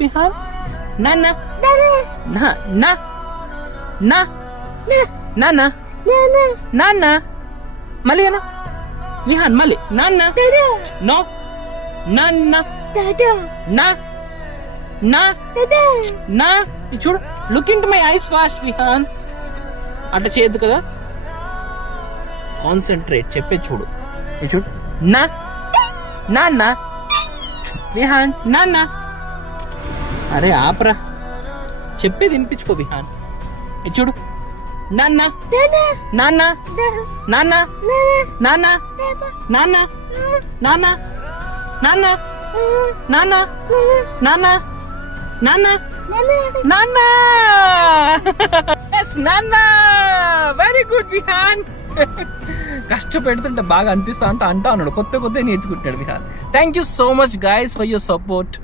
విహాన్ నాన్న నా నా నా నాన్న నాన్న మళ్ళీ అను విహాన్ మళ్ళీ నాన్న నో నాన్న నా నా నా చూడు look into my eyes fast Vihaan అట్లా చేయొద్దు కదా కాన్సన్ట్రేట్ చెప్పే చూడు చూడు నా నాన్న విహాన్ నాన్న అరే ఆపరా చెప్పేది వినిపించుకో విహాన్ ఇది చూడు నాన్న నాన్న నాన్న నాన్న నాన్న నాన్న నాన్న నాన్న నాన్న నాన్న నాన్న ఎస్ నాన్న వెరీ గుడ్ విహాన్ కష్టపెడుతుంటే బాగా అనిపిస్తా అంటా ఉన్నాడు కొత్త నేర్చుకుంటున్నాడు Vihaan thank you so much guys for your support